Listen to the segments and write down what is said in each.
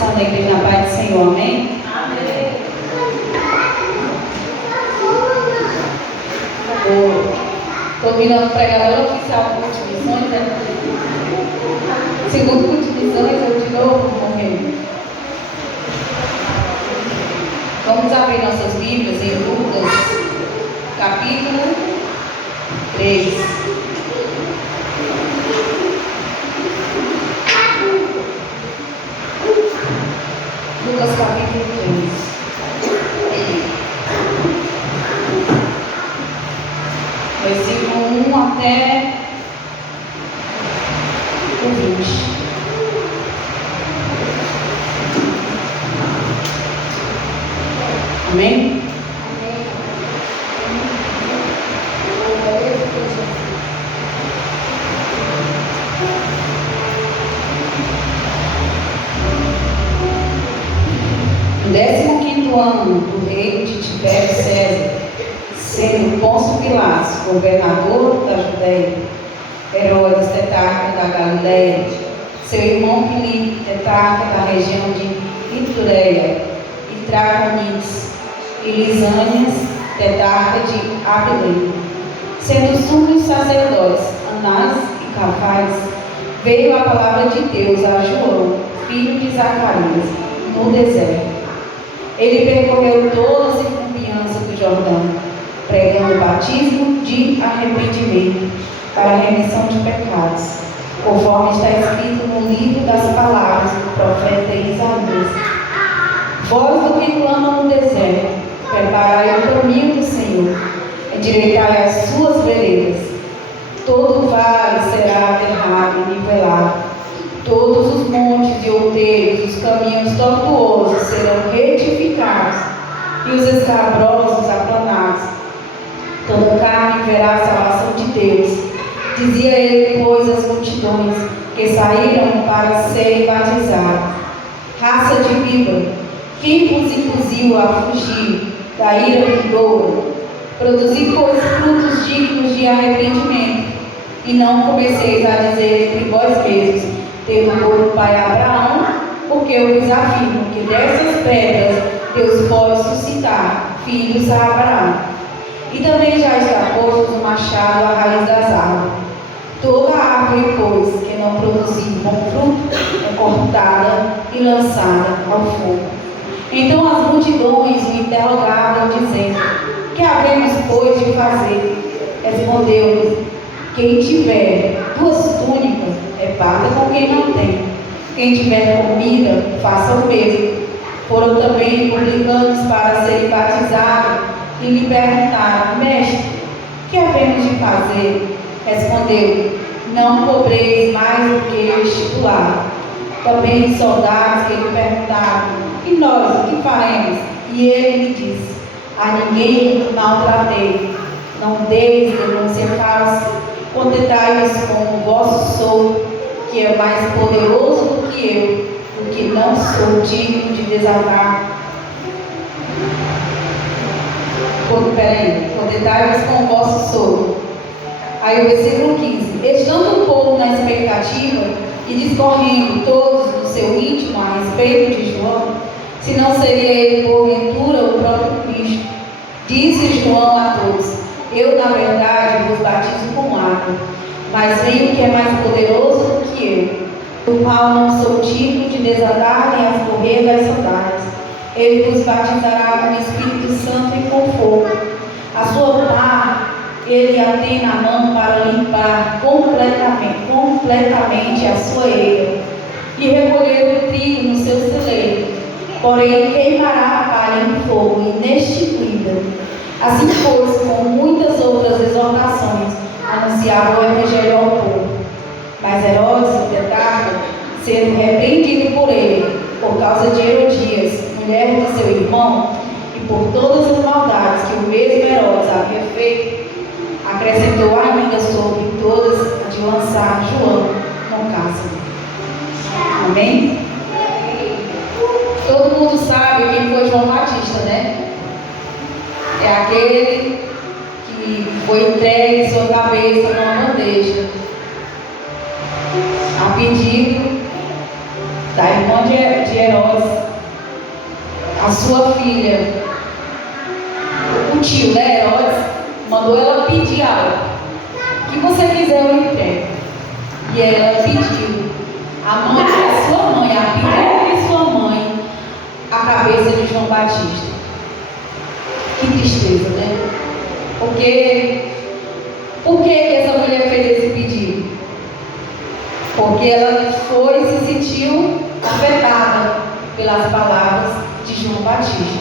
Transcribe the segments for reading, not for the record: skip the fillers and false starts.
São da igreja na paz do Senhor, amém? Amém. Estou virando pregadora oficial do culto de missões, né? Segundo culto de missões, eu de novo morrendo. Vamos abrir nossas Bíblias em Lucas, capítulo 3. Lucas, capítulo 3. Versículo 1 até o 20. Amém? No 15º ano do reino de Tibério César, sendo Pôncio Pilatos governador da Judéia, Herodes tetrarca da Galiléia, seu irmão Filipe tetrarca da região de Itureia e Traconites, e Lisânias tetrarca de Abilene, sendo sumos sacerdotes Anás e Cafás, veio a palavra de Deus a João, filho de Zacarias, no deserto. Ele percorreu toda a circunviança do Jordão, pregando o batismo de arrependimento para a remissão de pecados, conforme está escrito no livro das palavras do profeta Isaías. Voz do que clama no deserto, preparai o caminho do Senhor, endireitai as suas veredas. Todo vale será aterrado e nivelado, todos os montes e outeiros, os caminhos tortuosos serão retificados, e os escabrosos aplanados. Toda carne verá a salvação de Deus. Dizia ele, pois, às multidões que saíram para serem batizadas: raça de víbora, quem vos induziu a fugir da ira vindoura? Produzi, pois, frutos dignos de arrependimento, e não comeceis a dizer entre vós mesmos: teve o pai Abraão, porque eu vos afirmo que dessas pedras Deus pode suscitar filhos a Abraão. E também já está posto o machado à raiz das árvores. Toda árvore, pois, que não produzir bom fruto, é cortada e lançada ao fogo. Então as multidões o interrogavam, dizendo: que havemos, pois, de fazer? Respondeu-lhes: quem tiver 2 túnicas, reparta com quem não tem. Quem tiver comida, faça o mesmo. Foram também publicanos para serem batizados e lhe perguntaram: mestre, que havemos de fazer? Respondeu: não cobreis mais do que estipulado. Também soldados que lhe perguntaram: e nós, o que faremos? E ele lhe disse: a ninguém maltratei, não deis denúncia falsa, contentai-vos com o vosso soldo, que é mais poderoso do que eu, porque não sou digno de desatar. Contentai-vos com o vosso soldo. Aí o versículo 15: estando o povo na expectativa e discorrendo todos no seu íntimo a respeito de João, se não seria ele porventura o próprio Cristo, disse João a todos: eu na verdade vos batizo com água, mas vem o que é mais poderoso do que eu, do qual não sou digno de desatar nem as correias das sandálias. Ele vos batizará com o Espírito Santo e com fogo. A sua pá ele a tem na mão para limpar completamente a sua eira e recolher o trigo no seu celeiro. Porém queimará a palha em fogo inextinguível. Assim, pois, com muitas outras exortações, anunciava o evangelho ao povo. Mas Herodes, o tetrarca, sendo repreendido por ele, por causa de Herodias, mulher de seu irmão, e por todas as maldades que o mesmo Herodes havia feito, acrescentou ainda sobre todas a de lançar João no cárcere. Amém? Todo mundo sabe quem foi João Batista, né? É aquele que foi entregue sua cabeça numa bandeja, a pedido da irmã de de Herodes, a sua filha, o tio, né, Herodes, mandou ela pedir algo. O que você quiser eu entrego. E ela pediu a sua mãe, a filha de sua mãe, a cabeça de João Batista. Que tristeza, né? Por que essa mulher fez esse pedido? Porque ela se sentiu afetada pelas palavras de João Batista.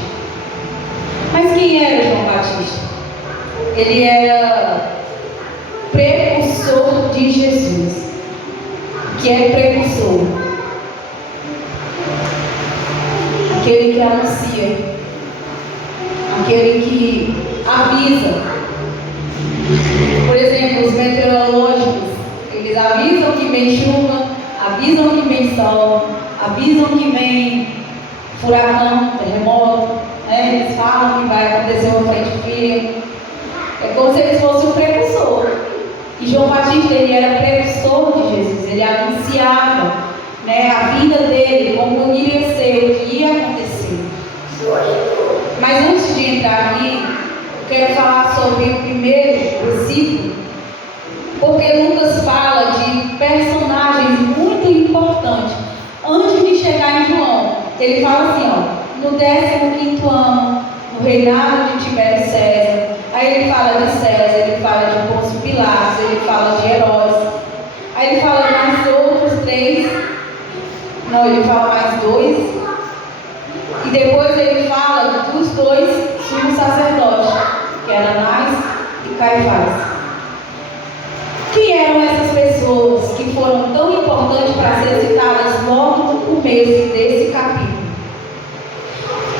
Mas quem era João Batista? Ele era precursor de Jesus. O que é precursor? Aquele que anuncia, aquele que avisa. Por exemplo, os meteorológicos, eles avisam que vem chuva, avisam que vem sol, avisam que vem furacão, terremoto, né? Eles falam que vai acontecer uma frente fria. É como se eles fossem o precursor. E João Batista, ele era precursor de Jesus, ele anunciava, né, a vida dele, como iria ser, o que ia acontecer. Mas antes de entrar aqui, eu quero falar sobre o primeiro versículo, porque Lucas fala de personagens muito importantes. Antes de chegar em João, ele fala assim, ó, no 15º ano, no reinado de Tibério César. Aí ele fala de César, ele fala de Pôncio Pilatos, ele fala de Herodes. Aí ele fala mais outros 3. Não, ele fala mais 2. E depois ele fala dos 2 sumos sacerdotes, que eram Anás e Caifás. Quem eram essas pessoas que foram tão importantes para ser citadas logo no começo desse capítulo?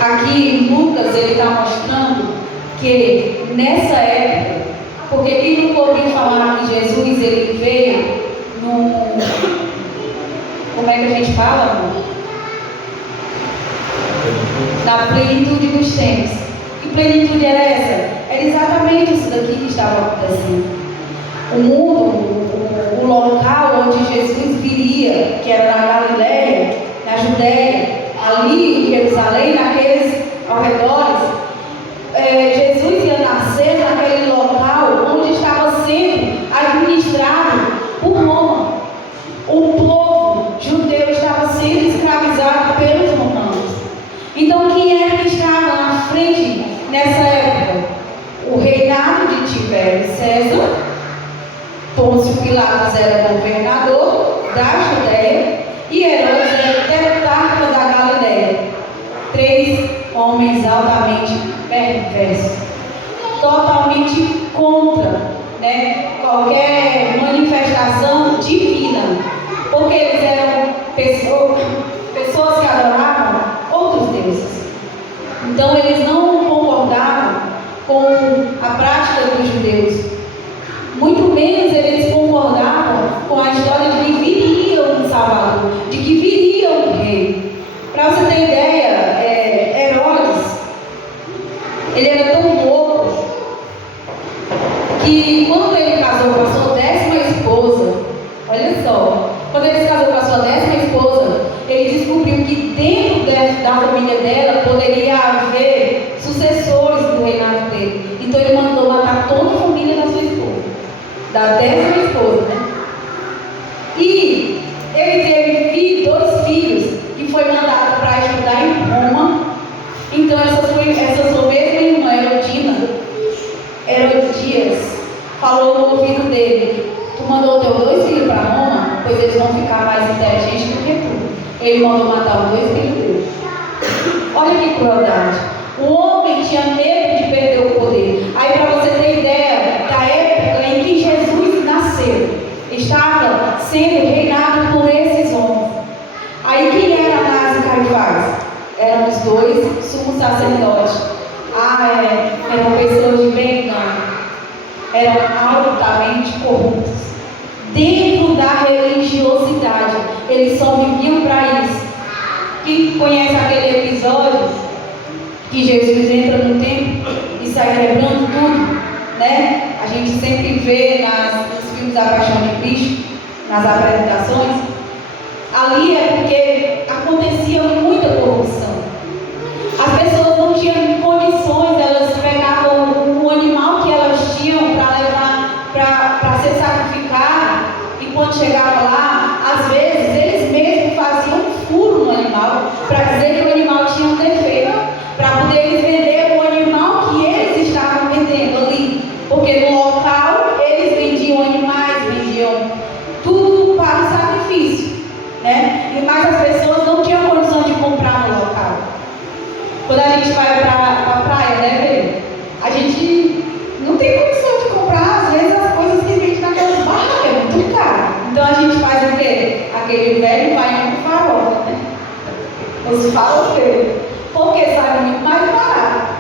Aqui Lucas ele está mostrando que nessa época, porque quem nunca ouviu falar que Jesus ele veio num, como é que a gente fala, amor? Na plenitude dos tempos. Que plenitude era essa? Era exatamente isso daqui que estava acontecendo. O mundo, o local onde Jesus viria, que era na Galileia, na Judéia, ali em Jerusalém, naqueles arredores, Jesus ia nascer naquele local onde estava sendo administrado por Roma. O povo judeu estava sendo escravizado pelos romanos. Então, quem era que estava na frente nessa época? O reinado de Tibério César. Pôncio Pilatos era governador da Judéia e Herodes era tetrarca da Galileia. 3 homens altamente perversos, totalmente contra, né, qualquer manifestação divina, porque eles eram pessoas que adoravam outros deuses. Então eles não concordavam com a prática dos judeus. Muito menos eles concordavam com a história de que viria um Salvador, de que viria um rei. Para você ter ideia, Herodes, ele era tão louco que quando ele casou com a sua 10ª esposa, olha só, quando ele se casou com a sua 10ª esposa, ele descobriu que dentro da família dela poderia haver sucessores do reinado dele. Então ele mandou matar toda a família da sua esposa, da 10ª esposa, né? E ele teve 2 filhos que foi mandado para estudar em Roma. Então essa sua mesma irmã, Herodias, falou no ouvido dele: tu mandou teus 2 filhos para Roma, pois eles vão ficar mais inteligentes do que tu. Ele mandou matar os 2 filhos dele. Olha que crueldade. O homem tinha medo de perder o poder. Aí, para você ter ideia da época em que Jesus nasceu, estava sendo reinado por esses homens. Aí quem era Anás e Caifás? Eram os 2 sumos sacerdotes. Eram pessoas de bem, não. Eram altamente corruptos. Dentro da religiosidade, eles só viviam para isso. Quem conhece aquele episódio que Jesus entra no templo e sai quebrando tudo, né? A gente sempre vê nos filmes da Paixão de Cristo, nas apresentações. Ali é porque acontecia muita corrupção. As pessoas não tinham condições, elas pegavam o animal que elas tinham para levar para ser sacrificado, e quando chegava lá, às vezes eles mesmos faziam um furo no animal para dizer que o animal tinha um defeito, para poder eles vender o animal que eles estavam vendendo ali, porque no local eles vendiam animais, vendiam tudo para o sacrifício, né? Mas as pessoas não tinham condição de comprar no local. Quando a gente vai para a praia, né, velho? A gente não tem condição de comprar, às vezes, as coisas que vende naquelas barracas, é muito caro. Então a gente faz o quê? Aquele velho baiano com farofa, né? Os farofeiros. Porque sai muito mais barato.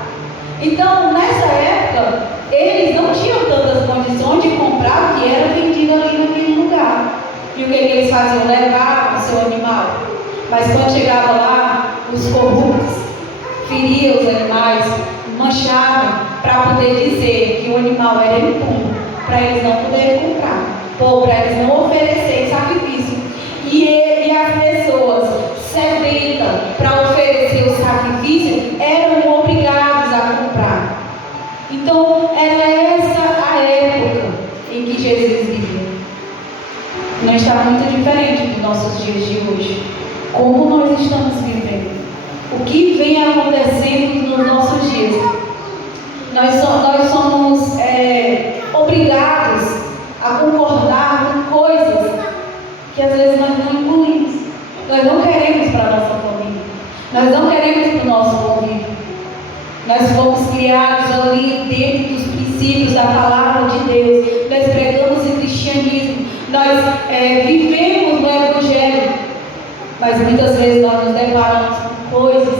Então, nessa época, eles não tinham tantas condições de comprar o que era vendido ali naquele lugar. E o que eles faziam? Levavam o seu animal. Mas quando chegava lá, os corruptos feriam os animais, manchavam, para poder dizer que o animal era impuro, para eles não poderem comprar, ou para eles não oferecerem sacrifício. E as pessoas sedentas para oferecer o sacrifício eram obrigados a comprar. Então, era essa a época em que Jesus vivia. Não está muito diferente dos nossos dias de hoje. Como nós estamos vivendo? O que vem acontecendo nos nossos dias? Nós somos obrigados a concordar com coisas que às vezes nós não engolimos. Nós não queremos para a nossa família. Nós não queremos para o nosso convívio. Nós fomos criados ali dentro dos princípios da palavra de Deus. Nós pregamos o cristianismo. Nós vivemos no Evangelho. Mas muitas vezes nós nos deparamos com coisas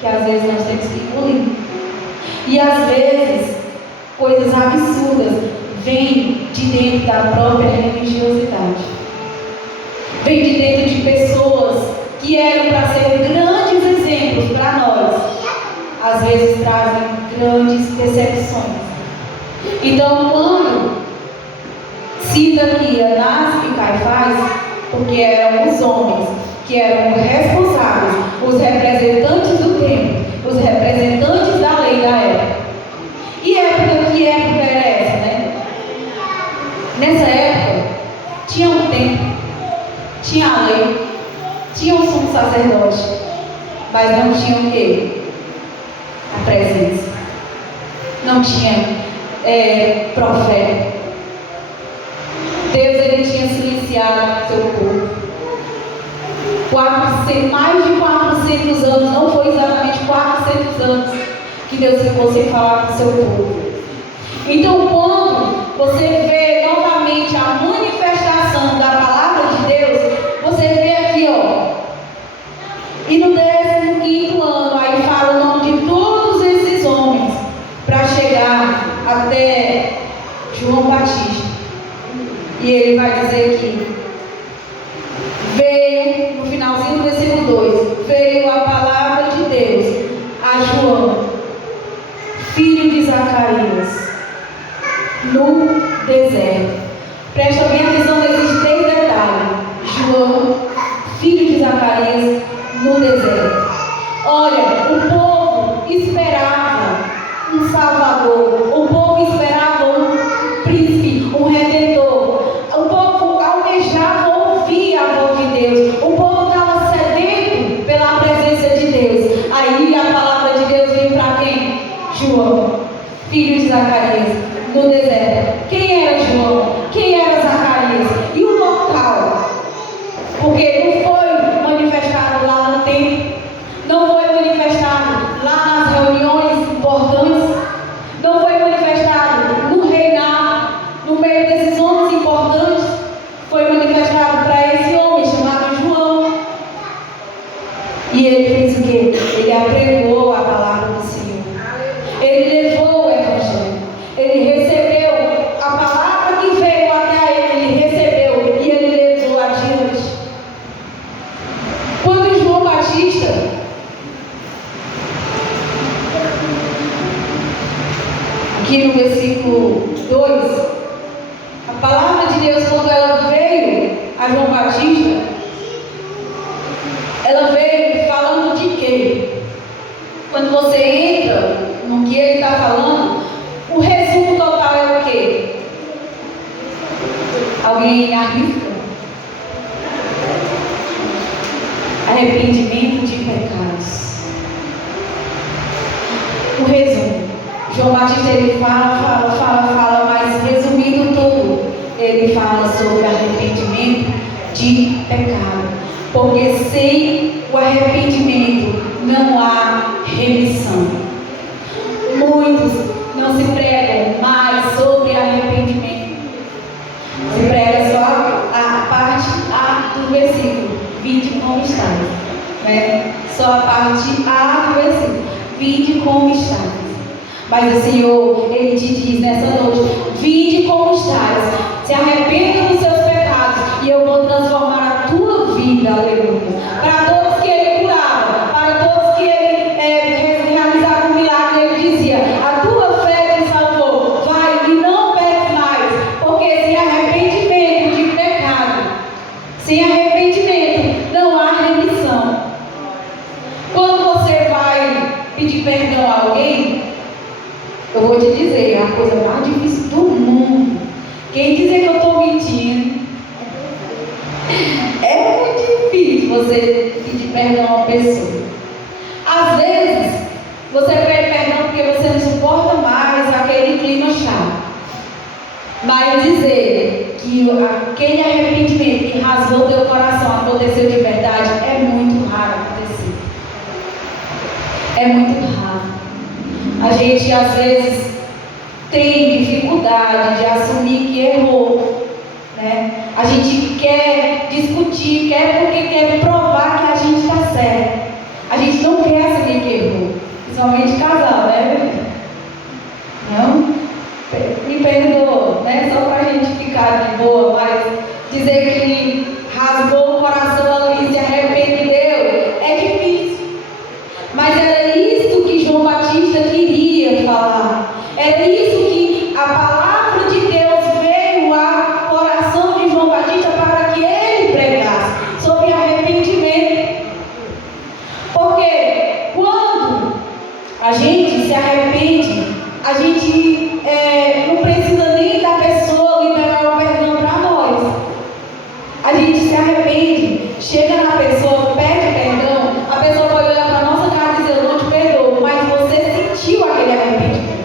que às vezes nós temos que engolir. E às vezes, coisas absurdas vêm de dentro da própria religiosidade. Vem de dentro de pessoas que eram para ser grandes exemplos para nós. Às vezes trazem grandes decepções. Então, quando cita aqui Anás e Caifás, porque eram os homens que eram responsáveis, os representantes do templo, os representantes da lei da época. E que época era essa, né? Nessa época, tinha um templo, tinha a lei, tinha um sumo sacerdote, mas não tinha o quê? A presença. Não tinha profeta. Deus, ele tinha silenciado seu povo. Mais de 400 anos, não foi exatamente 400 anos que Deus ficou sem falar com o seu povo. Então, quando você vê novamente a manifestação da palavra de Deus, você vê aqui, ó, e no 15º ano, aí fala o nome de todos esses homens, para chegar até João Batista. E ele vai dizer aqui, veio, no finalzinho do versículo 2, veio a palavra de Deus a João, filho de Zacarias, no deserto. Presta bem atenção nesses 3 detalhes. João, filho de Zacarias, no deserto. Olha, o povo esperava um Salvador, o povo esperava um príncipe, um redentor. O povo almejava ouvir a voz de Deus. O povo estava sedento pela presença de Deus. Aí a palavra de Deus veio para quem? João, filho de Zacarias, no deserto. Quem era João? Quem era Zacarias? E o local? Porque não foi manifestado lá no templo, não foi manifestado lá nas reuniões importantes, não foi manifestado no reinado, no meio desses homens importantes. Foi manifestado para esse homem chamado João. E ele fez o quê? Ele apregou a palavra do Senhor. Ele levou o Evangelho. Ele recebeu a palavra que veio até ele. Ele recebeu e ele levou adiante. Quando João Batista, aqui no versículo 2, a palavra de Deus, quando ela veio a João Batista, ela você entra no que ele está falando, o resumo total é o quê? Alguém arrisca? Arrependimento de pecados. O resumo. João Batista ele fala, mas resumindo tudo, ele fala sobre arrependimento de pecado. Porque sem o arrependimento não há remissão. Muitos não se pregam mais sobre arrependimento. Se prega só a parte A do versículo, vinde como estáis, né? Só a parte A do versículo, vinde como estáis. Mas o Senhor, Ele te diz nessa noite, vinde como estáis, se arrependa dos seus pecados e eu vou transformar a tua vida, aleluia. Para todos que Ele curava, para todos que Ele realizava um milagre, Ele dizia, a tua fé te salvou, vai e não peques mais, porque sem arrependimento de pecado, sem arrependimento não há remissão. Quando você vai pedir perdão a alguém, eu vou te dizer, é a coisa mais difícil do mundo. Quem dizer que eu estou mentindo, é muito difícil você pedir perdão a uma pessoa. Às vezes, você pede perdão porque você não suporta mais aquele clima chato. Mas dizer que aquele arrependimento que rasgou teu coração aconteceu de verdade é muito raro acontecer. É muito raro. A gente às vezes tem dificuldade de assumir que errou, né? A gente quer discutir, quer porque quer provar que a gente está certo. A gente não quer assumir que errou, principalmente casal, né? Não? Me perdoa, né? Só para a gente ficar de boa, mas dizer que rasgou o coração ali, se arrependeu, é difícil. Mas era isso que João Batista queria falar. Era isso que a palavra de Deus veio ao coração de João Batista para que ele pregasse sobre arrependimento. Porque quando a gente se arrepende, a gente não precisa nem da pessoa liberar o perdão para nós. A gente se arrepende, chega na pessoa, pede perdão, a pessoa pode olhar para a nossa cara e dizer, eu não te perdoo, mas você sentiu aquele arrependimento.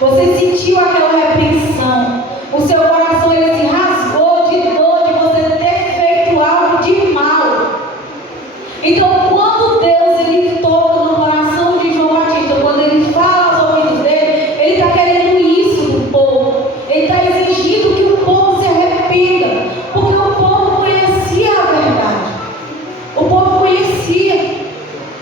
Você sentiu aquela repreensão. O seu coração ele se rasgou de dor de você ter feito algo de mal. Então, quando Deus ele toca no coração de João Batista, quando ele fala aos ouvidos dele, ele está querendo isso do povo. Ele está exigindo que o povo se arrependa, porque o povo conhecia a verdade. O povo conhecia.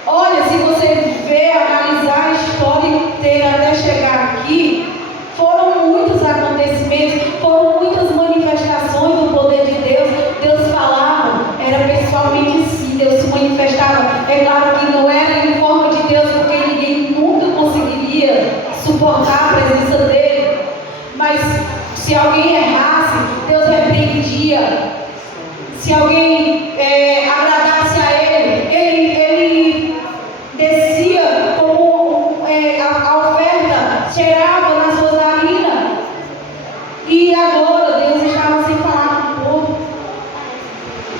Olha, se você ver, analisar a história inteira até chegar aqui, foram muitos acontecimentos, foram muitas manifestações do poder de Deus. Deus falava, era pessoalmente sim, Deus se manifestava. É claro que não era em forma de Deus, porque ninguém nunca conseguiria suportar a presença dele. Mas se alguém errasse, Deus repreendia. Se alguém agradasse a ele descia como a oferta cheirava nas suas narinas. E agora Deus estava sem falar com o povo.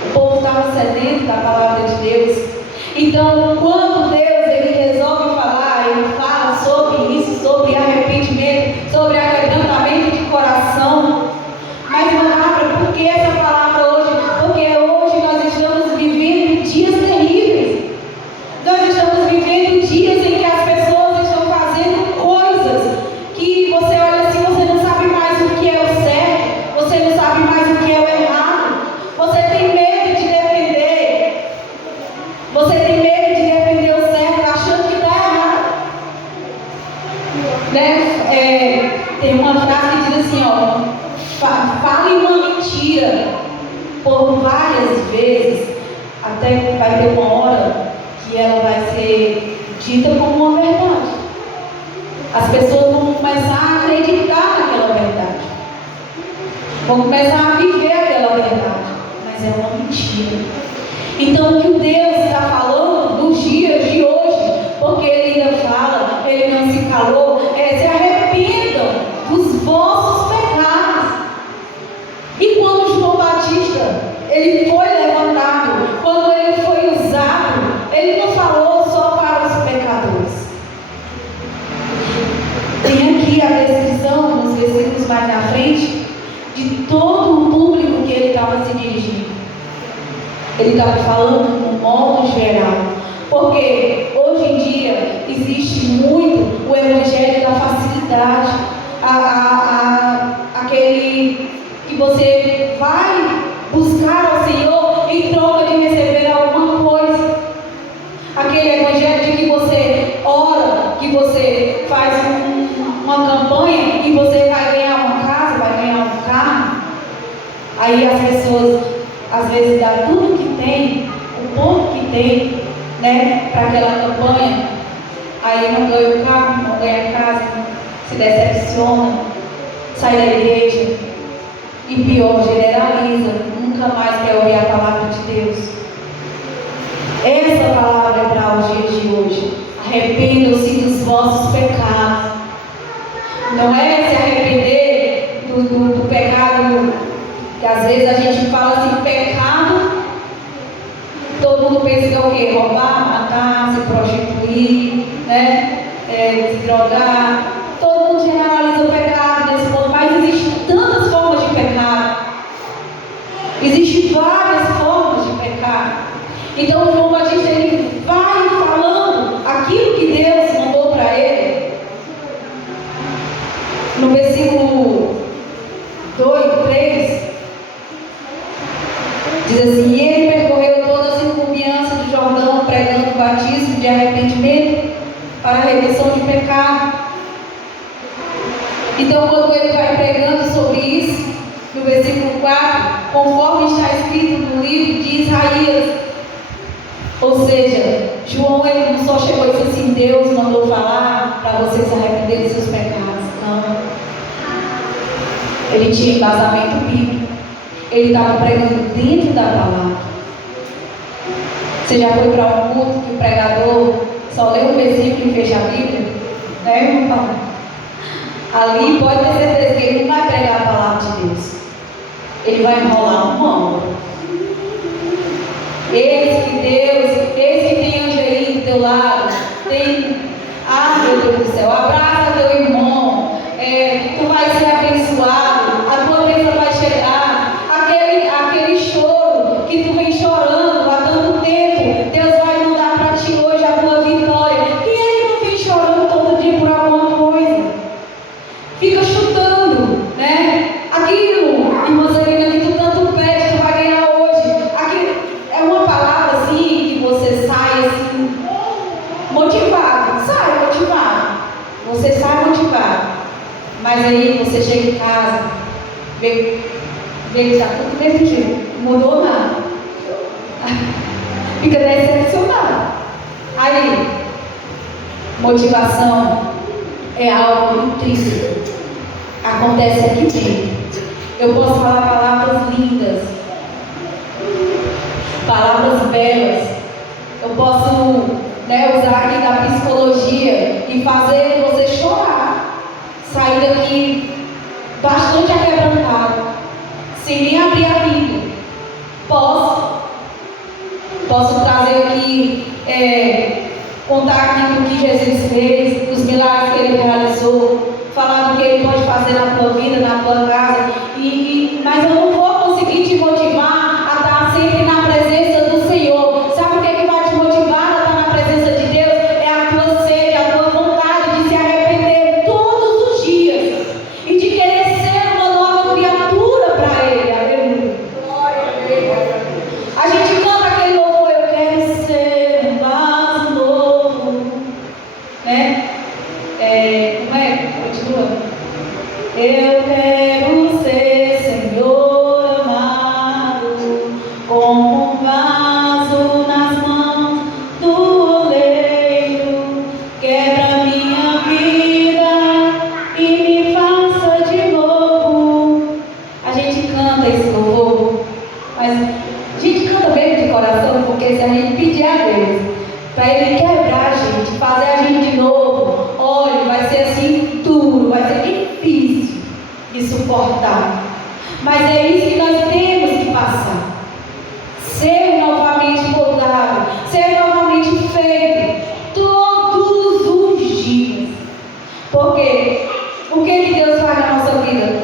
O povo estava sedento da palavra de Deus. Então, quando Deus ele resolve falar, ele fala sobre isso, sobre arrependimento, sobre quebrantamento de coração. Mas, Bárbara, por que essa palavra hoje? Porque hoje nós estamos vivendo dias terríveis. Nós estamos vivendo dias em que as pessoas estão fazendo coisas que você olha assim, você não sabe mais o que é o certo, você não sabe mais o que é o errado. Você tem medo de defender. Você tem medo de defender o certo, achando que está errado. Né? Tem uma frase que diz assim, ó, fale uma mentira por várias vezes, até que vai ter uma hora que ela vai ser dita como uma verdade. As pessoas vão começar a acreditar naquela verdade, vão começar a viver aquela verdade, mas é uma mentira. Então o que Deus está falando nos dias de hoje, porque Ele ainda fala mais na frente, de todo o público que ele estava se dirigindo. Ele estava falando no modo geral. Porque hoje em dia existe muito o evangelho da facilidade. Aquele que você vai buscar ao Senhor em troca de receber alguma coisa. Aquele evangelho de que você ora, que você faz uma campanha e você vai ganhar uma casa, vai ganhar um carro. Aí as pessoas às vezes dão tudo que tem, o pouco que tem, né, para aquela campanha. Aí não ganha o carro, não ganha a casa, se decepciona, sai da igreja e pior, generaliza, nunca mais quer ouvir a palavra de Deus. Essa palavra é para os dias de hoje. Arrependam-se dos vossos pecados. Não é se arrepender do pecado, que às vezes a gente fala assim, pecado, todo mundo pensa que é o quê? Roubar, matar, se prostituir, né? Se drogar. Todo mundo generaliza o pecado nesse ponto, mas existem tantas formas de pecado. Existem várias formas de pecado. Então o João Batista, ele vai falando aquilo que Deus mandou para ele. No versículo 2, 3, diz assim: e ele percorreu toda a circunviância do Jordão, pregando o batismo de arrependimento para a remissão de pecado. Então, quando ele vai pregando sobre isso, no versículo 4, conforme está escrito no livro de Isaías, ou seja, João, ele não só chegou e disse assim: Deus mandou falar para você se arrepender dos seus pecados. Não. Ele tinha embasamento bíblico. Ele estava pregando dentro da palavra. Você já foi para um culto que o pregador só lê um versículo e fecha a Bíblia? Né, irmão? Ali pode ter certeza que ele não vai pregar a palavra de Deus. Ele vai enrolar uma hora. Eis que tem anjo aí do teu lado. Meu Deus do céu, abraça teu irmão. Tu vai ser abençoado. A tua bênção vai chegar. Aquele choro que tu vem chorando há tanto tempo, Deus vai mandar para ti hoje a tua vitória. Quem é que não vem chorando todo dia por alguma coisa? Fica chutando, né? Aquilo, irmãzinha, que tu tanto pede, tu vai ganhar hoje. Aquilo é uma palavra assim, que você sai assim, motivado. Sai motivado. Você sai motivado. Mas aí você chega em casa, vê que está tudo do mesmo jeito, não mudou nada. Fica decepcionado. Aí, motivação é algo intrínseco. Acontece aqui dentro. Eu posso falar palavras lindas, palavras belas. Eu posso, usar aqui da psicologia e fazer você chorar, sair daqui bastante aquebrantado, sem nem abrir a Bíblia. Posso trazer aqui, contar aqui o que Jesus fez, os milagres que Ele realizou, falar do que Ele pode fazer na tua vida, na tua casa, mas eu não vou conseguir te motivar a estar sempre na presença do Senhor. Sabe o que vai te motivar a estar na presença de Deus? É a tua sede, a tua vontade de se arrepender todos os dias e de querer ser uma nova criatura para Ele. Aleluia. A gente canta aquele louvor: eu quero ser um vaso novo, né? Como é? Continua. Eu quero ser, Senhor amado, como um vaso nas mãos do oleiro. Quebra minha vida e me faça de novo. A gente canta esse louvor, mas a gente canta mesmo de coração, porque se a gente pedir a Deus para Ele quebrar a gente, fazer a gente de novo, olha, vai ser assim duro, vai ser difícil de suportar. Mas é isso que nós temos que passar. Ser novamente moldado, ser novamente feito, todos os dias. Porque o que Deus faz na nossa vida?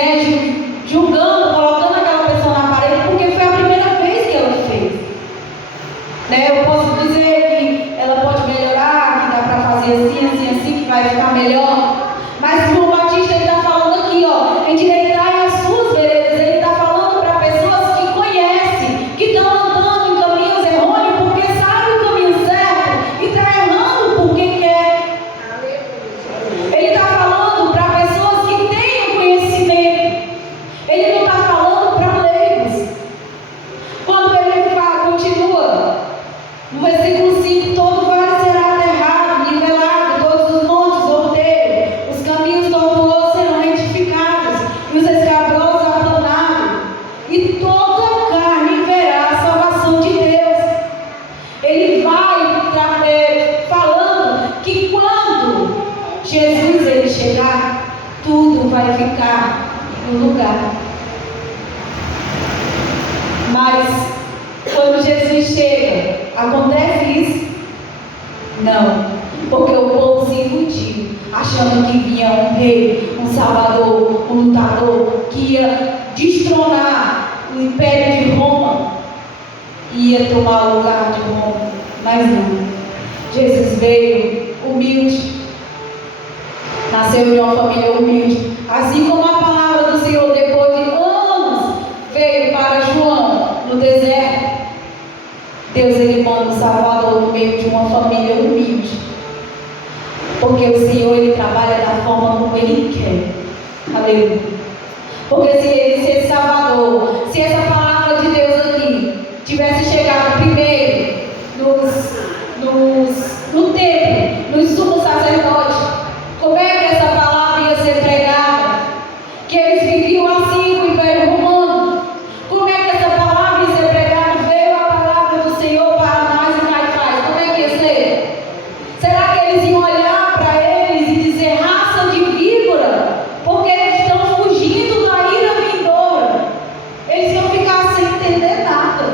né, julgando, colocando aquela pessoa na parede, porque foi a primeira vez que ela fez. Né, eu posso dizer que ela pode melhorar, que dá para fazer assim, assim, assim, que vai ficar melhor. Mas João Batista está falando aqui, ó, endireitai as suas veredas. Ele está falando para pessoas que conhecem, que estão andando em caminhos errôneos, porque sabem o caminho certo e está errando porque quer. Ele está falando para pessoas que têm o conhecimento. Ele não está falando para leigos. Quando ele continua no versículo 5, todo vale será aterrado, nivelado, todos os montes ordeiro, os caminhos tortuosos serão retificados, e os escabrosos aplanados, e toda carne verá a salvação de Deus. Ele vai falando que quando Jesus ele chegar, tudo vai ficar no lugar. Mas quando Jesus chega, acontece isso? Não, porque o povo se iludiu, achando que vinha um rei, um salvador, um lutador, que ia destronar o império de Roma, ia tomar o lugar de Roma. Mas não, Jesus veio humilde, nasceu de uma família humilde, assim como a palavra do Senhor, depois de anos, veio para João no deserto. Deus ele manda um Salvador no meio de uma família humilde, porque o Senhor ele trabalha da forma como ele quer. Aleluia. Porque se esse Salvador, se essa palavra de Deus aqui tivesse chegado primeiro no templo, nos sumos sacerdotes, como é que essa palavra ia ser pregada? Que eles viviam assim no Império Romano. Como é que essa palavra ia ser pregada? Veio a palavra do Senhor para nós e Caifás. Como é que ia ser? Será que eles iam olhar para eles e dizer raça de víbora? Porque eles estão fugindo da ira vindoura. Eles iam ficar sem entender nada.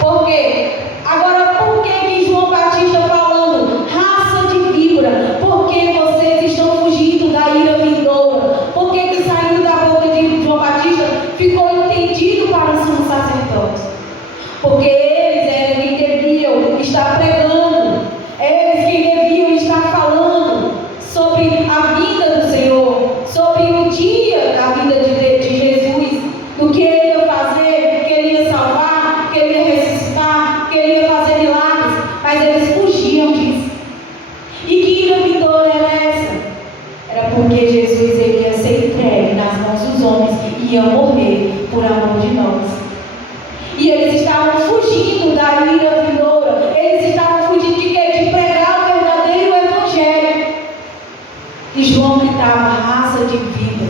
Por quê? Agora, por que João Batista falando raça de víbora? Porque vocês estão fugindo da ira vindoura. Por que saindo da boca de João Batista ficou entendido para os sumos sacerdotes? Porque eles eram quem deviam estar pregando, eles quem deviam estar falando sobre a vida do Senhor, sobre o dia da vida de Jesus, do que ele ia fazer, que ele ia salvar, que ele ia ressuscitar, que ele ia fazer milagres, mas eles fugiam disso. E que ira vindoura era essa? Era porque Jesus ele ia ser entregue nas mãos dos homens e ia morrer por amor de nós. E eles estavam fugindo da ira vindoura. Eles estavam fugindo de quê? De pregar o verdadeiro evangelho. E João gritava raça de vida.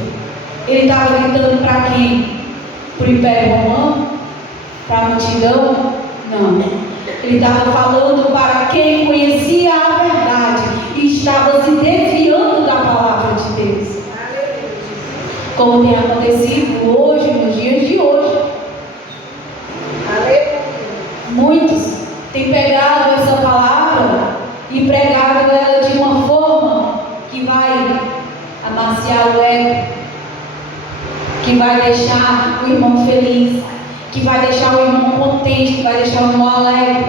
Ele estava gritando para quem? Para o Império Romano? Para a multidão? Não. Ele estava falando para quem conhecia a verdade e estava se desviando da palavra de Deus. Como tem acontecido hoje, nos dias de hoje. Muitos têm pegado essa palavra e pregado ela de uma forma que vai amaciar o ego, que vai deixar o irmão feliz, que vai deixar o irmão contente, que vai deixar o irmão alegre.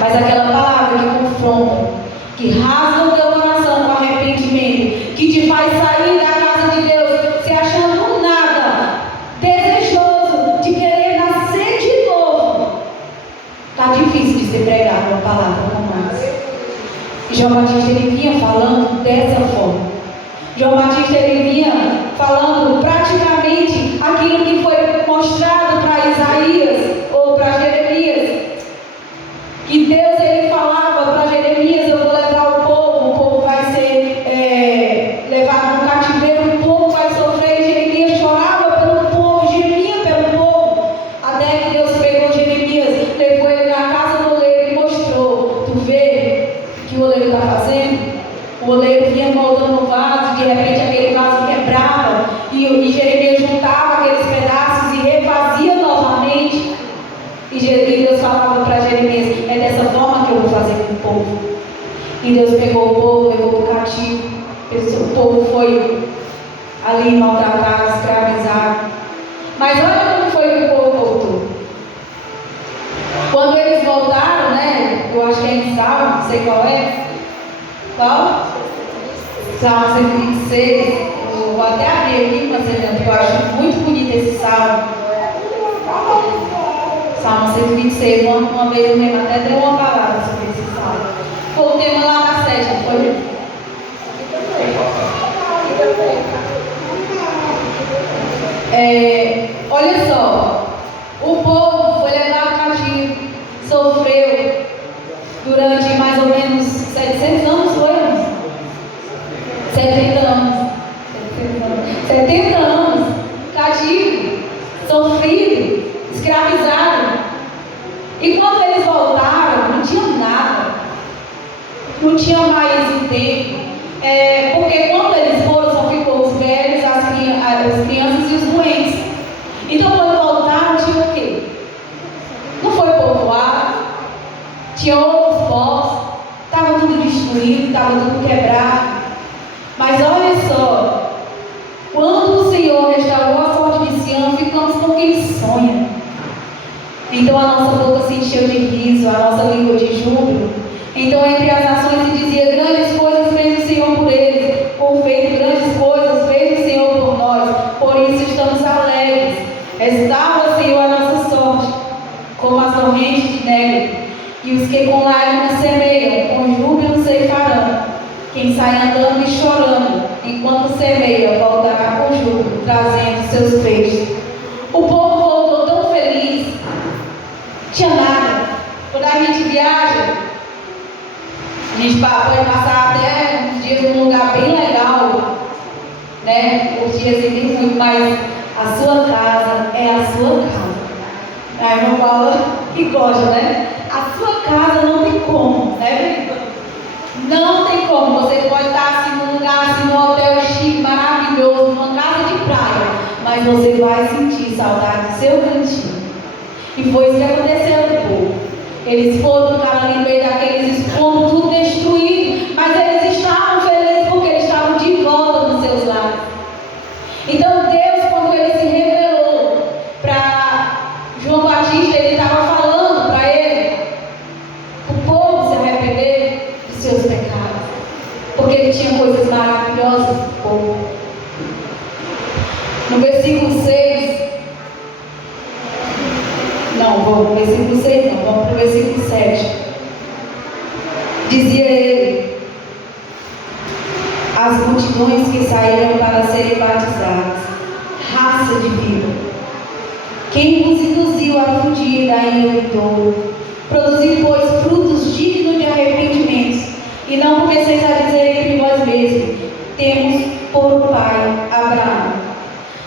Mas aquela palavra que confronta, que rasga o teu coração com arrependimento, que te faz sair da casa de Deus se achando nada, desejoso de querer nascer de novo, está difícil de ser pregado uma palavra como essa. E João Batista ele vinha falando dessa forma. João Batista ele vinha falando praticamente aquilo que foi mostrado para Isaías ou para Jeremias, que Deus ele falava para Jeremias: eu vou levar o povo vai ser levado no cativeiro, o povo vai sofrer. Jeremias chorava pelo povo, gemia pelo povo, até que Deus pegou Jeremias, levou ele na casa do oleiro e mostrou: tu vê o que o oleiro está fazendo? O oleiro vinha moldando o vaso, de repente aquele vaso quebrava, e Jeremias juntava aqueles pedaços e refazia novamente. E Deus falava para Jeremias: é dessa forma que eu vou fazer com o povo. E Deus pegou o povo, levou para o cativo. O povo foi ali maltratados, escravizados. Mas olha como foi que o povo voltou. Quando eles voltaram, né? Eu acho que é em Salmo, não sei qual é. Qual? Salmo 126. Eu vou até abrir aqui para vocês verem, porque eu acho muito bonito esse salmo. Salmo 126. Uma vez eu mesmo até dei uma palavra sobre esse salmo. Foi o tema lá na 7, não foi? Olha só, o povo foi levado cativo, sofreu durante mais ou menos 700 anos, foi? 70 anos. 70 anos, cativo, sofrido, escravizado. E quando eles voltaram, não tinha nada, não tinha mais um tempo. Porque quando eles foram, só ficou os velhos, as crianças e os doentes. Então, quando voltaram, tinha o quê? Não foi povoado, tinha outros povos, estava tudo destruído, estava tudo quebrado. Mas olha só, quando o Senhor restaurou a sorte de Sião, ficamos com quem sonha. Então a nossa boca se encheu de riso, a nossa língua de júbilo. Então entre as nações se dizia: grandes coisas fez o Senhor por eles, ou feito grandes coisas fez o Senhor por nós, por isso estamos alegres. Restaura, Senhor, a nossa sorte, como as torrentes de neve, e os que com lágrimas semeiam, com júbilo ceifarão. Quem sai andando e chorando, enquanto semeia, voltará com júbilo, trazendo seus feixes. O povo voltou tão feliz, tinha nada. Quando a gente viaja, a gente pode passar até uns dias num lugar bem legal, né? Os dias em muito, mas a sua casa é a sua casa. A irmã fala que gosta, né? A sua casa não tem como, né? Não tem como. Você pode estar assim num lugar, assim, num hotel chique, maravilhoso, numa casa de praia, mas você vai sentir saudade do seu cantinho. E foi isso que aconteceu com o povo. Eles foram ficar ali no meio daqueles escombros, tudo destruído, mas eles estavam felizes porque eles estavam de volta nos seus lares. Então Deus, quando ele se revelou para João Batista, ele estava falando para ele, o povo se arrepender dos seus pecados, porque ele tinha coisas maravilhosas para o povo. No versículo 6, vamos para o versículo 6, vamos para o versículo 7. Dizia ele: as multidões que saíram para serem batizadas, raça de vida, quem vos induziu a fugir da ira do touro? Produzi, pois, frutos dignos de arrependimentos, e não comeceis a dizer entre vós mesmos: temos por pai Abraão.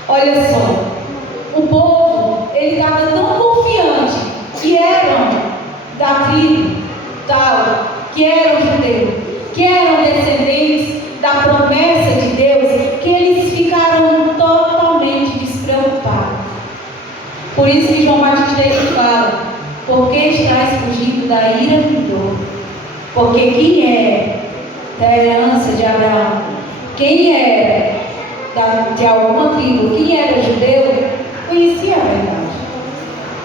Olha só, o povo, ele estava tão confiante que eram da tribo tal, que eram judeus, que eram descendentes da promessa de Deus, que eles ficaram totalmente despreocupados. Por isso que João Batista ele fala: por que estás fugindo da ira do touro? Porque quem é da herança de Abraão, quem era de alguma tribo, quem era judeu, conhecia a verdade,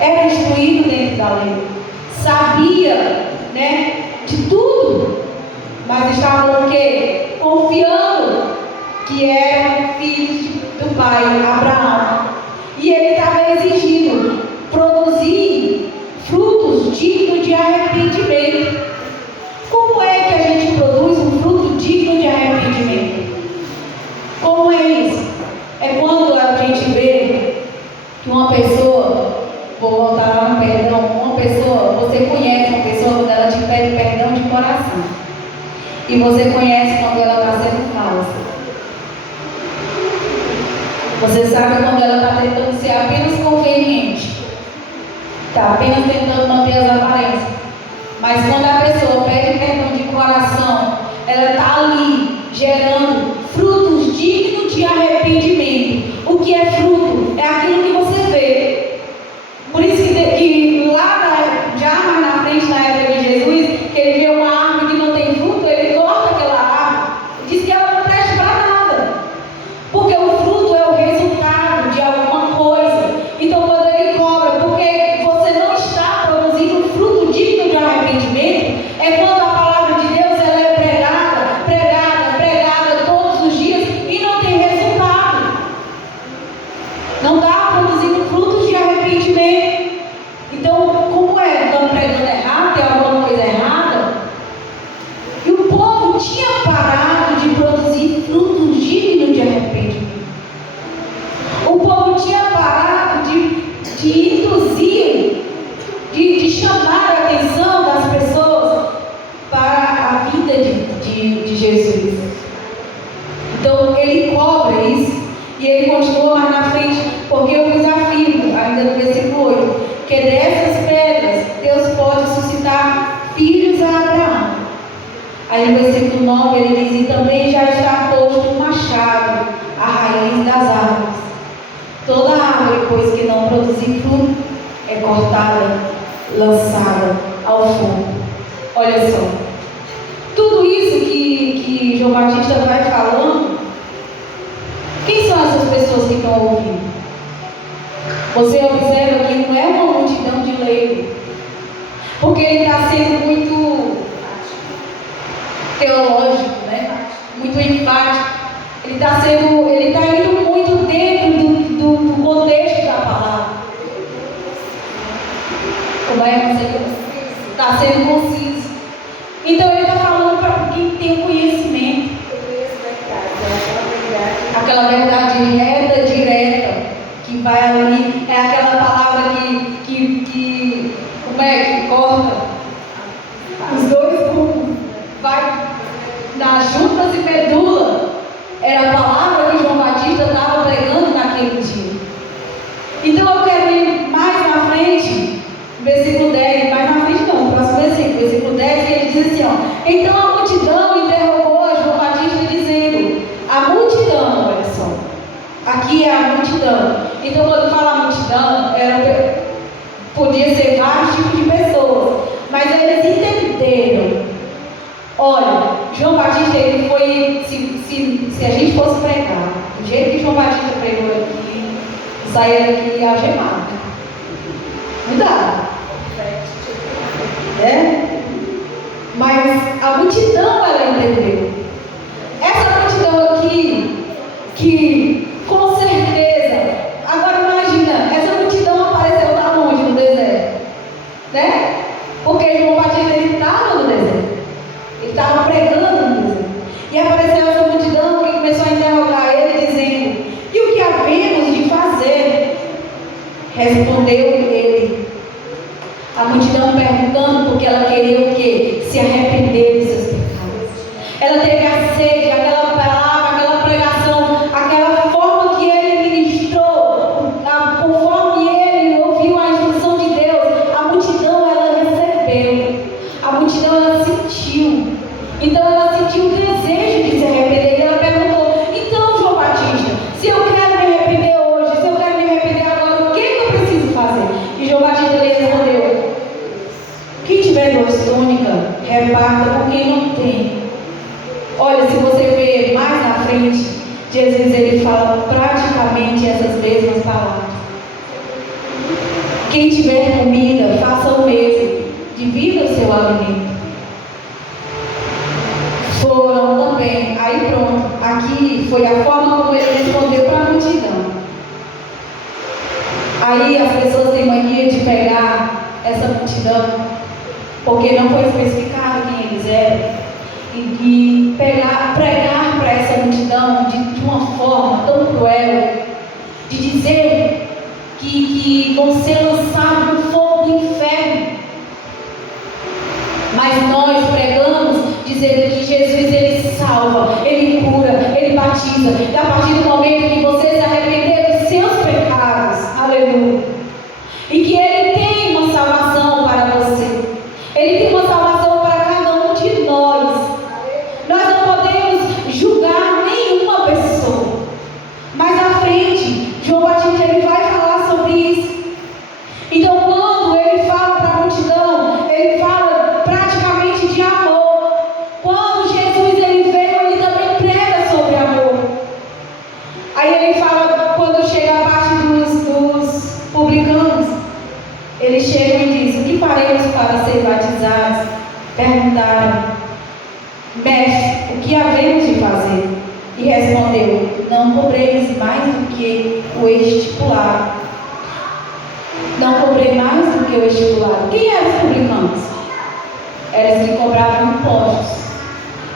era instruído dentro da lei, sabia, né, de tudo, mas estavam o quê? Confiando que eram filhos do pai Abraão. E ele estava exigindo produzir frutos dignos de arrependimento. Como é que a gente produz um fruto digno de arrependimento? Como é isso? É quando a gente vê que uma pessoa, vou voltar lá no perdão, uma pessoa, você conhece uma pessoa quando ela te pede perdão de coração, e você conhece quando ela está sendo falsa. Você sabe quando ela está tentando ser apenas conveniente, está apenas tentando manter as aparências. Mas quando a pessoa pede perdão de coração, ela está ali gerando frutos dignos de arrependimento. O que é fruto? É aquilo que você vê. Por isso que lá já mais na frente, na época de Jesus, que ele vê uma árvore que não tem fruto, ele corta aquela árvore, diz que ela não presta para nada. Porque o Porque eu vos afirmo, ainda no versículo 8, que dessas pedras Deus pode suscitar filhos a Abraão. Aí no versículo 9 ele diz: e também já está posto um machado à raiz das árvores. Toda árvore, pois, que não produzir fruto, é cortada, lançada ao fogo. Olha só, tudo isso que João Batista vai falando, quem são essas pessoas que estão ouvindo? Você observa que não é uma multidão de leigos, porque ele está sendo muito teológico, né? Muito enfático. Ele está indo muito dentro do contexto da palavra. Como é que está sendo conciso? Então ele está falando para quem tem conhecimento. Aquela verdade reta, direta, que vai ali, é aquela palavra que como é que corta os dois rumos, vai nas juntas e medula. Era a palavra que João Batista estava pregando naquele dia. Então eu quero ir mais na frente, versículo 10, mais na frente não, próximo versículo 10, que ele diz assim, ó: então a multidão interrogou a João Batista dizendo, a multidão, olha só, aqui é a multidão. Então quando fala multidão, podia ser vários tipos de pessoas, mas eles entenderam. Olha, João Batista, ele foi, se a gente fosse pregar, do jeito que João Batista pregou aqui, saia daqui algemado. Não dá. Mas a multidão, ela entendeu. Essa multidão aqui, que com certeza, agora imagina, essa multidão apareceu lá longe no deserto, né? Porque João Batista, ele estava no deserto. Ele estava pregando no deserto. E apareceu essa multidão que começou a interrogar ele, dizendo, e o que havemos de fazer? Respondeu ele. A multidão perguntando porque ela queria o quê? Se arrepender dos seus pecados. Ela teve a sede, aquela palavra, aquela pregação, aquela forma que ele ministrou, conforme ele ouviu a instrução de Deus. A multidão, ela recebeu. A multidão, ela sentiu. Então ela sentiu o desejo de se arrepender. E ela perguntou, então João Batista, se eu quero me arrepender hoje, se eu quero me arrepender agora, o que eu preciso fazer? E João Batista lhe respondeu, quem tiver 2 túnicas, reparta com quem não tem. Olha, se você ver mais na frente, Jesus, ele fala praticamente essas mesmas palavras. Quem tiver comida, faça o mesmo, divida o seu alimento. Foram também, aí pronto, aqui foi a forma como ele respondeu para a multidão. Aí as pessoas têm mania de pegar essa multidão, porque não foi especificado quem eles eram, e pregar para essa multidão de uma forma tão cruel, de dizer que vão ser lançados no fogo do inferno. Mas nós pregamos dizendo que Jesus, ele salva, ele cura, ele batiza. E a partir do momento que você se arrepender dos seus pecados, aleluia, e que ele tem uma salvação para você, ele tem uma salvação para cada um de nós. Nós não podemos julgar nenhuma pessoa. Mais à frente, João Batista, ele vai falar sobre isso. Então quando ele fala para a multidão, ele fala praticamente de amor. Quando Jesus, ele veio, ele também prega sobre amor. Aí ele fala, quando chega a parte dos publicanos, ele chega e diz, o que faremos para ser batizados? Perguntaram, mestre, o que havemos de fazer? E respondeu, não cobreis mais do que o estipulado. Não cobrei mais do que o estipulado. Quem eram os publicanos? Eram os que cobravam impostos.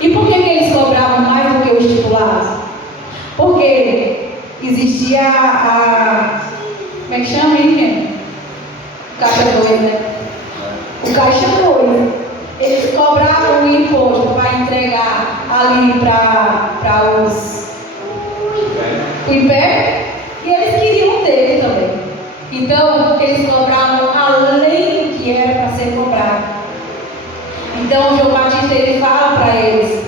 E por que eles cobravam mais do que o estipulado? Porque existia como é que chama aí? O caixa 2, né? O caixa 2. Eles cobravam o imposto para entregar ali para os impérios, e eles queriam ter. Então, eles cobravam além do que era para ser cobrado. Então, João Batista ele fala para eles: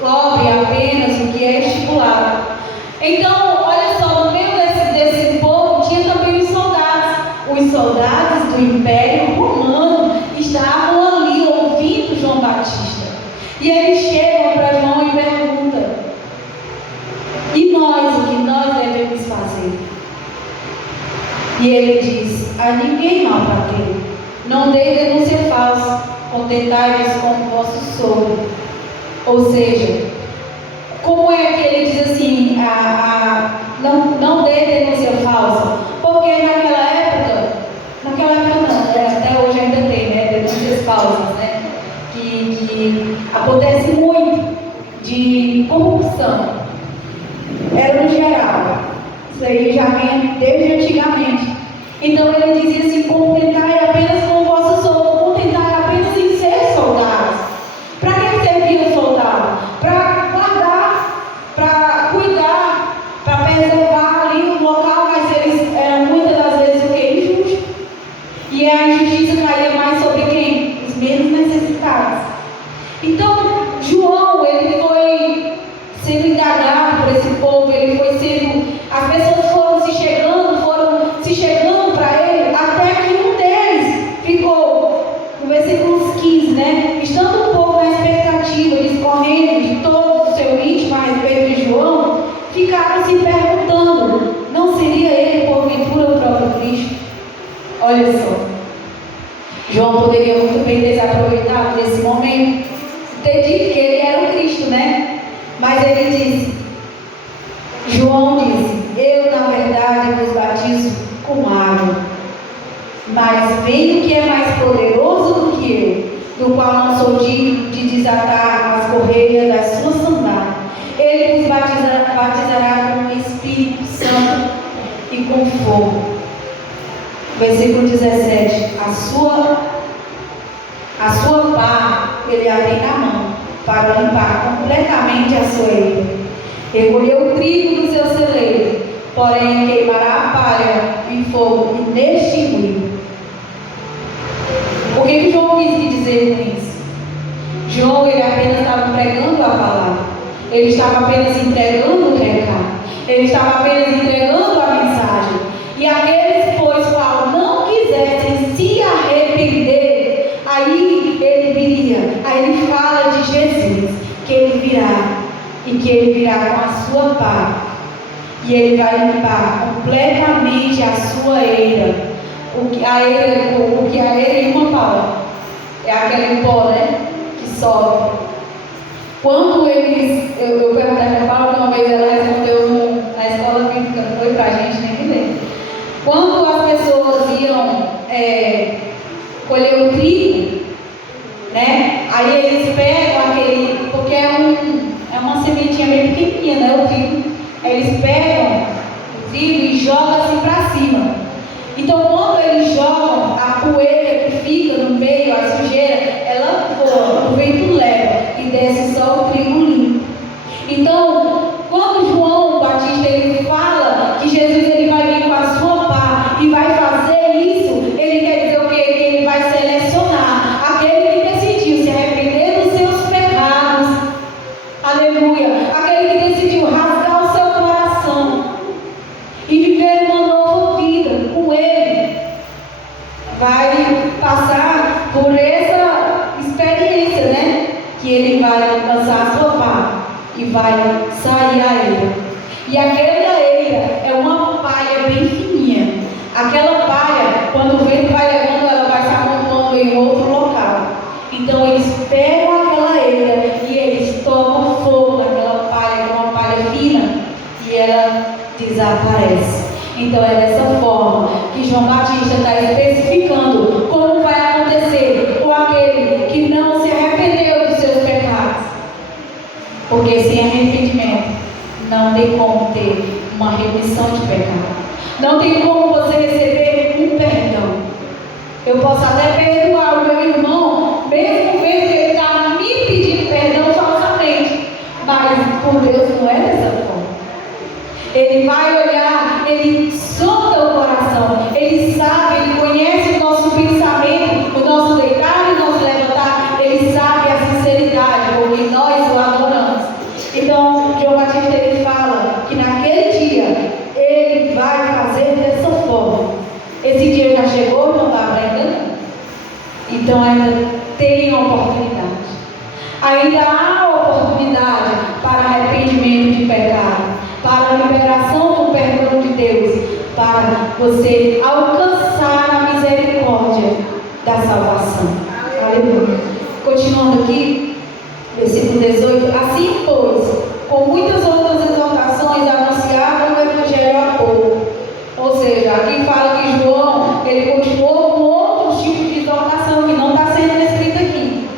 cobre apenas o que é estipulado. Então, olha só, no meio desse povo tinha também os soldados. Os soldados do Império Romano estavam ali ouvindo João Batista. E eles chegam para João e perguntam: e nós, o que nós devemos fazer? E ele diz: a ninguém maltratei, não dei denúncia falsa, contentai-vos com o vosso sogro. Ou seja, como é que ele diz assim, não dei denúncia falsa? Porque naquela época não, até hoje ainda tem, né, denúncias falsas, né, que acontece muito de corrupção. Era no geral. Isso aí já vem desde antigamente. Então ele dizia assim: contentai apenas com o vosso sogro, contentai apenas em ser soldados. Para que servia o soldado? Para guardar, para cuidar, para preservar ali o local, mas eles eram muitas das vezes o que? Injustos. E a injustiça caía mais sobre quem? Os menos necessitados. Então, João, ele foi sendo indagado por esse povo, ele foi sendo, as pessoas foram se chegando para ele, até que um deles ficou, no versículo 15, né, estando um pouco na expectativa, discorrendo de todo o seu íntimo a respeito de João, ficaram se perguntando: não seria ele porventura o próprio Cristo? Olha só, João poderia muito bem ter se aproveitado desse momento, ter dito que ele era o Cristo, né? Mas ele disse, João disse: eu na verdade vos batizo com água, mas vem o que é mais poderoso do que eu, do qual não sou digno de desatar as correias das suas sandálias. Ele vos batizará com o Espírito Santo e com fogo. Versículo 17: a sua pá ele a tem na mão, para limpar completamente a sua eira. Recolheu o trigo do seu celeiro, porém queimará a palha em fogo inextinguível. O que João quis dizer com isso? João, ele apenas estava pregando a palavra, ele estava apenas entregando o recado, ele estava apenas entregando a mensagem. E aqueles, pois, qual não quisessem se arrepender, aí ele viria. Aí ele fala de Jesus, que ele virá, e que ele virá com a sua pá, e ele vai limpar completamente a sua eira. O que a eira e uma pá é aquele pó, né, que sobe. Quando eles, eu perguntei para a Paula, uma vez ela respondeu na escola bíblica, não foi para a gente, nem me lembro. Quando as pessoas iam colher o trigo, né? Aí eles pegam aquele, porque é uma sementinha bem pequenininha, né? O trigo. Aí eles pegam o trigo e jogam assim para cima. Então, quando eles jogam, a poeira que fica no meio, a sujeira, ela voa, o vento leva e desce só o trigo limpo. Então, quando João Batista ele fala que Jesus ele vai vir com a sua pá e vai fazer isso, ele quer dizer o quê? Que ele vai selecionar aquele que decidiu se arrepender dos seus pecados, aleluia, aquele que decidiu rasgar o seu coração e viver uma nova vida com ele, vai passar por essa experiência, né? Que ele vai lançar a sua pá e vai sair a eira. E aquela eira é uma palha bem fininha. Aquela palha, quando o vento vai levando, ela vai se amontoando em outro local. Então eles pegam aquela eira e eles tocam fogo naquela palha, que é uma palha fina, e ela desaparece. Então é dessa forma que João Batista está especificando como vai acontecer com aquele que não se arrependeu dos seus pecados. Porque sem arrependimento não tem como ter uma remissão de pecado. Não tem como você receber um perdão. Eu posso até perdoar o meu irmão, mesmo vendo que ele está me pedindo perdão falsamente. Mas por Deus não é dessa forma. Ele vai olhar, ele sonda o coração, Ele sabe, Ele conhece o nosso pensamento, o nosso deitar e o nosso levantar. Ele sabe a sinceridade com que nós o adoramos. Então, João Batista ele fala que naquele dia Ele vai fazer dessa forma. Esse dia já chegou, não está ainda? Então ainda tem oportunidade. Ainda há oportunidade para arrependimento de pecado, para a liberação do perdão de Deus, para você alcançar a misericórdia da salvação. Aleluia. Continuando aqui, versículo 18. Assim, pois, com muitas outras exortações anunciaram o Evangelho há pouco. Ou seja, aqui fala que João, ele continuou com outros tipos de exortação que não está sendo descrito aqui.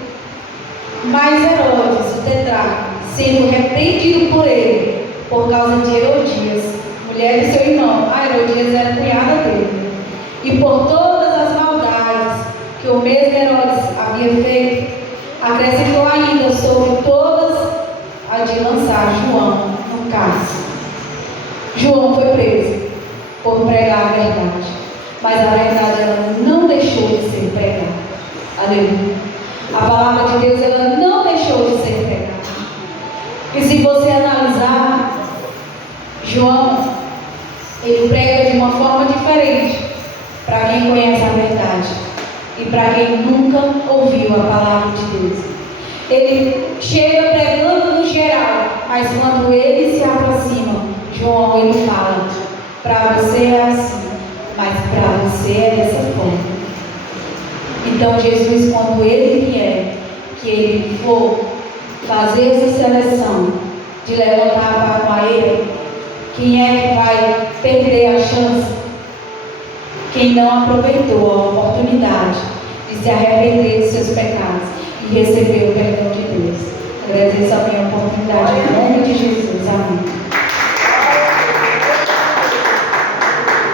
Mas Herodes, o tetrarca, sendo repreendido por ele, por causa de Herodias, mulher de seu irmão. A Herodias era cunhada dele. E por todas as maldades que o mesmo Herodes havia feito, acrescentou ainda sobre todas a de lançar João no cárcere. João foi preso por pregar a verdade, mas a verdade ela não deixou de ser pregada. Aleluia. A palavra de Deus ela não deixou de ser pregada. E se você analisar, João, ele prega de uma forma diferente para quem conhece a verdade e para quem nunca ouviu a palavra de Deus. Ele chega pregando no geral, mas quando ele se aproxima, João ele fala: para você é assim, mas para você é dessa forma. Então Jesus, quando ele vier, que ele for fazer essa seleção de levantar a paeira, quem é que vai perder a chance? Quem não aproveitou a oportunidade de se arrepender de seus pecados e receber o perdão de Deus. Agradeço a minha oportunidade em nome de Jesus. Amém.